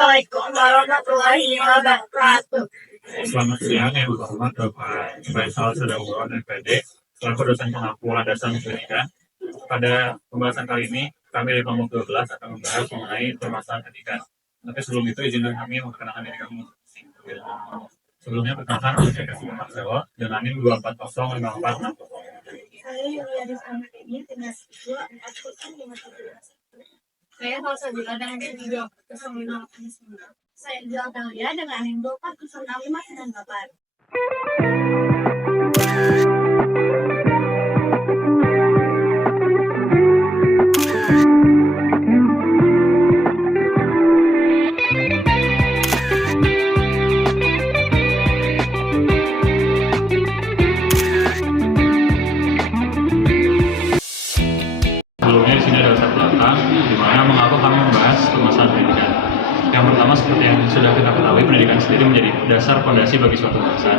Waalaikumsalam warahmatullahi wabarakatuh. Selamat siang, yang berhormat Bapak Faisal Sadaulo dan PD selaku dosen pengampuan dasar pendidikan. Pada pembahasan kali ini, kami dari kelompok 12 akan membahas mengenai permasalahan pendidikan. Tapi sebelum itu, izinkan kami memperkenalkan diri kami. Sebelumnya, perkenalkan saya Kasih Marcelo dan NIM 2405460. Saya Yuliana Ahmad ini dengan siswa 4.517. Saya Salsabila dengan NIM 24059. Saya Jual Dahlia dengan NIM 2406598. Sebelumnya di sini ada latar belakang di mana mengapa kami membahas permasalahan pendidikan. Yang pertama, seperti yang sudah kita ketahui, pendidikan sendiri menjadi dasar fondasi bagi suatu bangsa.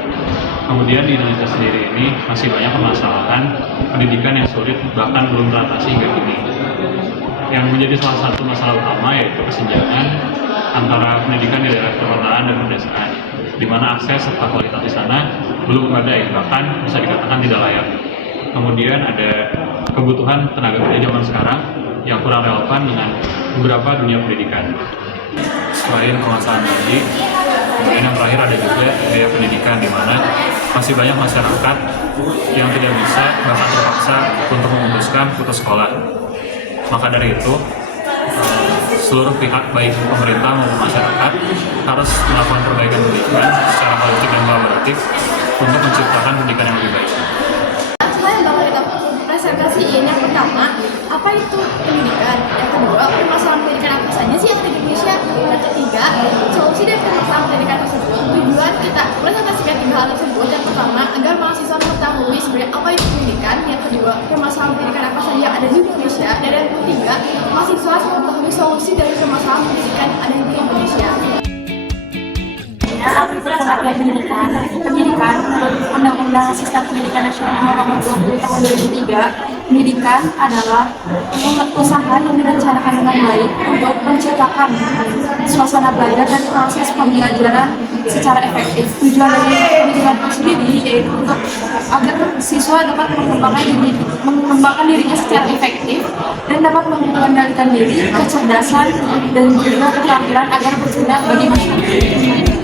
Kemudian di Indonesia sendiri ini masih banyak permasalahan pendidikan yang sulit bahkan belum teratasi hingga kini. Yang menjadi salah satu masalah utama yaitu kesenjangan antara pendidikan di daerah perkotaan dan pedesaan, di mana akses serta kualitas di sana belum memadai, bahkan bisa dikatakan tidak layak. Kemudian ada kebutuhan tenaga kerja zaman sekarang yang kurang relevan dengan beberapa dunia pendidikan. Selain permasalahan tadi, kemudian yang terakhir ada juga biaya pendidikan, di mana masih banyak masyarakat yang tidak bisa bahkan terpaksa untuk memutuskan putus sekolah. Maka dari itu, seluruh pihak baik pemerintah maupun masyarakat harus melakukan perbaikan pendidikan secara kolektif dan kolaboratif untuk menciptakan pendidikan yang lebih baik. Yang bakal kita presentasiin yang pertama, apa itu pendidikan? Yang kedua, permasalahan pendidikan apa saja sih yang ada di Indonesia? Yang ketiga, solusi dari permasalahan pendidikan tersebut. Tujuan kita presentasikan tiga hal tersebut. Yang pertama, agar mahasiswa mengetahui sebenarnya apa itu pendidikan. Yang kedua, permasalahan pendidikan apa saja yang ada di Indonesia. Dan yang ketiga, mahasiswa harus mengetahui solusi dari permasalahan pendidikan yang ada di Indonesia. Apa itu pengertian pendidikan? Pendidikan menurut Undang-Undang Sistem Pendidikan Nasional Nomor 20 Tahun 2003, pendidikan adalah usaha yang direncanakan dengan baik untuk menciptakan suasana belajar dan proses pembelajaran secara efektif. Tujuan dari pendidikan itu sendiri yaitu untuk agar siswa dapat mengembangkan dirinya secara efektif dan dapat mengendalikan diri, kecerdasan, dan juga keterampilan agar berguna bagi masyarakat.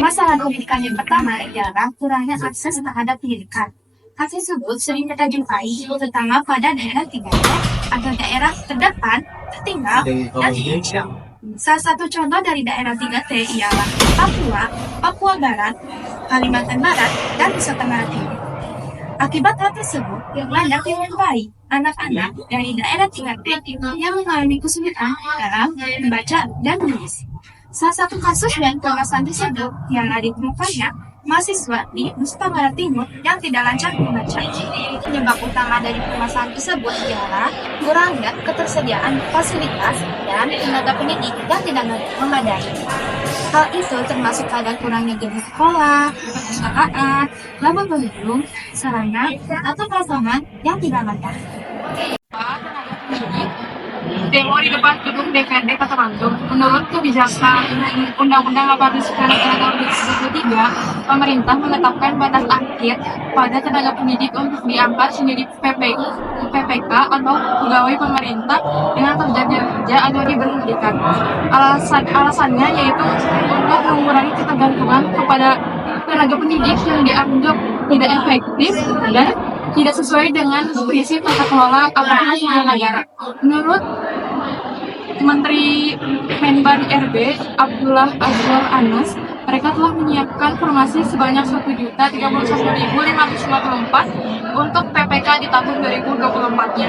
Permasalahan pendidikan yang pertama adalah kurangnya akses terhadap pendidikan. Hal tersebut sering kita jumpai, terutama pada daerah 3T atau daerah terdepan, tertinggal, dan terpencil. Salah satu contoh dari daerah 3T ialah Papua, Papua Barat, Kalimantan Barat, dan Nusa Tenggara Timur. Akibat hal tersebut, banyak yang menjumpai anak-anak dari daerah 3T yang mengalami kesulitan dalam membaca dan menulis. Salah satu kasus dan permasalahan tersebut yang ditemukannya mahasiswa di Nusa Tenggara Timur yang tidak lancar membaca. Penyebab utama dari permasalahan tersebut ialah kurangnya ketersediaan fasilitas dan tenaga pendidik yang tidak memadai. Hal itu termasuk pada kurangnya gedung sekolah, perpustakaan, laboratorium, sarana, atau prasarana yang tidak lengkap. Demo di depan gedung DPRD Kota Bandung. Menurut kebijakan Undang-Undang 18 tahun 2023, pemerintah menetapkan batas akhir pada tenaga pendidik untuk diangkat menjadi PPK atau pegawai pemerintah dengan kerja atau diberhentikan. Alasannya yaitu untuk mengurangi ketergantungan kepada tenaga pendidik yang dianggap tidak efektif dan tidak sesuai dengan prinsip tata kelola aparatur sipil negara. Menurut Menteri Menban RB Abdullah Azwar Anas, mereka telah menyiapkan formasi sebanyak 1.031.554 untuk PPK di tahun 2024-nya.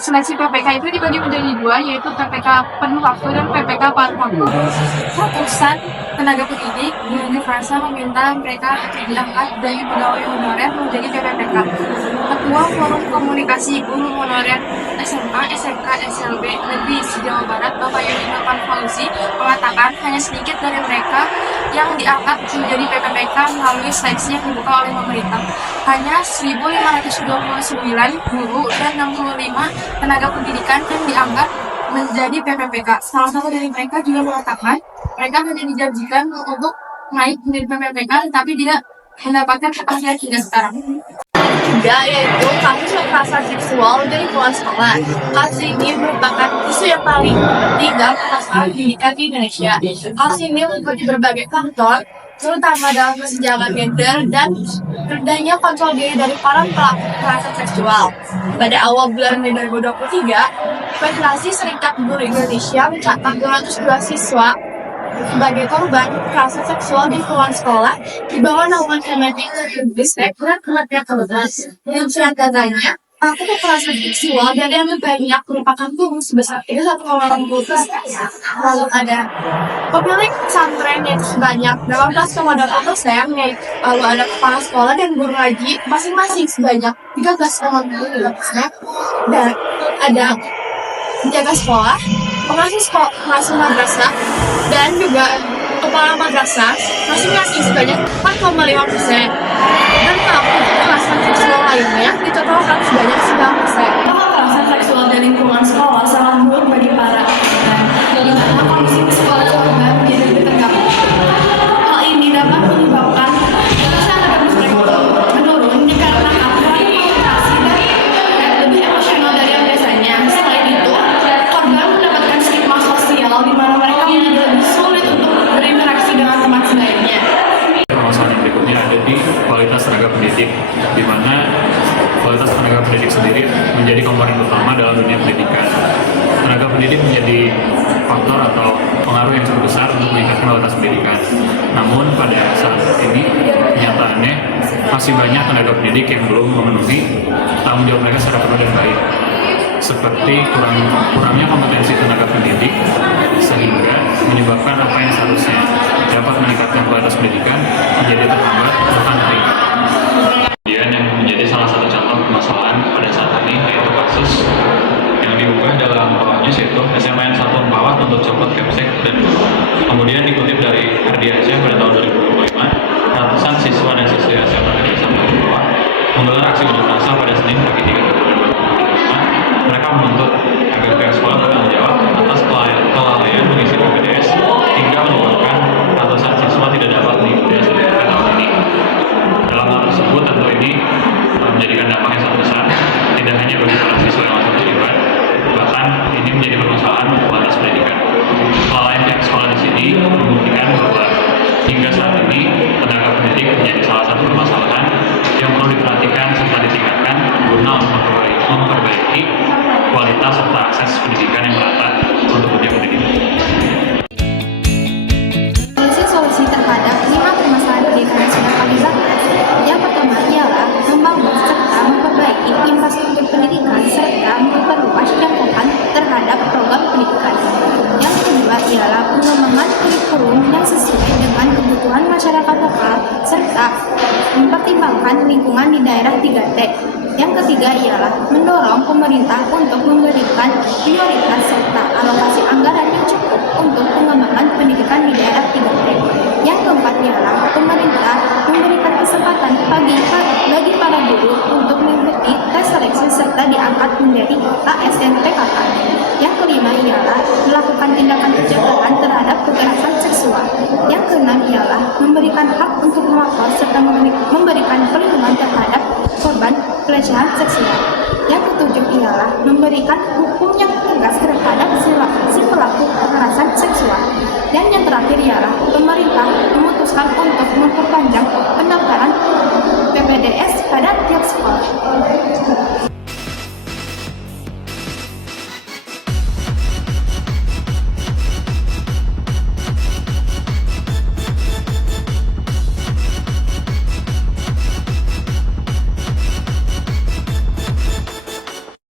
Seleksi PPK itu dibagi menjadi dua, yaitu PPK penuh waktu dan PPK paruh waktu. Ratusan tenaga pendidik unjuk rasa meminta mereka diangkat dari pegawai honorer menjadi PPK. Ketua Forum Komunikasi Guru Honorer SMA, SMK, SLB Negeri Jawa Barat, Bapak Yudi Novan Fauzi, mengatakan hanya sedikit dari mereka yang diangkat menjadi PPK melalui seleksi yang dibuka oleh pemerintah. Hanya 1.529 guru dan 65 tenaga pendidikan yang diangkat menjadi PPPK. Salah satu dari mereka juga mengatakan mereka hanya dijanjikan untuk naik menjadi PPPK, tapi tidak mendapatkan kepastian hingga sekarang. Ketiga, yaitu kasus kekerasan seksual di lingkungan sekolah. Kasus ini merupakan isu yang paling penting dalam permasalahan pendidikan di Indonesia. Kasus ini meliputi berbagai faktor, terutama dalam kesenjangan gender dan rendahnya kontrol diri dari para pelaku kekerasan seksual. Pada awal bulan Mei 2023, Federasi Serikat Guru Indonesia mencatat 202 siswa sebagai korban kekerasan seksual di lingkungan sekolah di bawah naungan Kemenristek dan Kementerian Keuangan. Yang datanya, pelaku kekerasan seksual dan yang terbanyak merupakan guru sebesar 31,80%. Lalu ada pemilik pesantren yang sebanyak 18,8%, lalu ada kepala sekolah dan guru ngaji masing-masing sebanyak 13,5%, dan ada penjaga sekolah, pengasuh madrasah, dan juga kepala madrasah masing-masing sebanyak 4,5%. Dan pelaku kekerasan seksual lainnya ditotalkan sebanyak 9%. Kekerasan seksual di lingkungan sekolah sangat buruk bagi para korban, di mana kondisi psikologis korban menjadi lebih terganggu. Hal ini dapat menyebabkan kesan akademis mereka menurun dikarenakan komunikasi dan lebih emosional dari yang biasanya. Selain itu, korban mendapatkan stigma sosial di mana mereka menjadi lebih sulit untuk berinteraksi dengan teman sebayanya. Permasalahan yang berikutnya ada di kualitas tenaga pendidik, di mana kualitas tenaga pendidik sendiri menjadi komponen utama dalam dunia pendidikan. Tenaga pendidik menjadi faktor atau pengaruh yang cukup besar untuk meningkatkan kualitas pendidikan. Namun pada saat ini kenyataannya masih banyak tenaga pendidik yang belum memenuhi tanggung jawab mereka secara penuh dan baik, seperti kurangnya kompetensi tenaga pendidik sehingga menyebabkan apa yang seharusnya dapat meningkatkan kualitas pendidikan menjadi terhambat bahkan terhambat. Kemudian yang menjadi salah satu contoh permasalahan pada saat ini yaitu kasus yang diunggah dalam news, yaitu SMA N 1 Empawah untuk copot Kepsek, dan kemudian dikutip dari Ardiansyah pada tahun 2025, ratusan siswa dan siswi SMA Negeri 1 Empawah menggelar aksi unjuk rasa pada Senin pagi 3 Februari 2025. Mereka menuntut agar pihak sekolah bertanggung jawab atas kelalaian mengisi PPDS hingga menyebabkan ratusan siswa tidak dapat mengikuti SNMPTN tahun ini. Dalam hal tersebut tentu ini menjadikan dampak yang sangat besar, tidak hanya bagi para siswa yang masuk terlibat, bahkan ini menjadi permasalahan kualitas pendidikan. Kelalaian pihak sekolah di sini membuktikan bahwa hingga saat ini tenaga pendidik menjadi salah satu permasalahan yang perlu diperhatikan serta ditingkatkan guna untuk memperbaiki kualitas serta akses pendidikan yang merata untuk dunia pendidikan. Solusi terhadap 5 permasalahan pendidikan yang sudah kami bahas. Yang pertama ialah membangun serta memperbaiki infrastruktur pendidikan serta memperluas cakupan terhadap program pendidikan. Yang kedua ialah pengembangan kurikulum yang sesuai dengan kebutuhan masyarakat lokal serta mempertimbangkan lingkungan di daerah 3T. Yang ketiga ialah mendorong pemerintah untuk memberikan prioritas serta alokasi anggaran yang cukup untuk pengembangan pendidikan di daerah 3T. Yang keempat ialah pemerintah memberikan kesempatan bagi para guru untuk mengikuti tes seleksi serta diangkat menjadi ASN PKK. Yang kelima ialah melakukan tindakan pencegahan terhadap kekerasan seksual. Yang keenam ialah memberikan hak untuk melapor serta memberikan perlindungan terhadap korban pelecehan seksual. Yang ketujuh ialah memberikan hukum yang tegas terhadap si pelaku kekerasan seksual. Dan yang terakhir ialah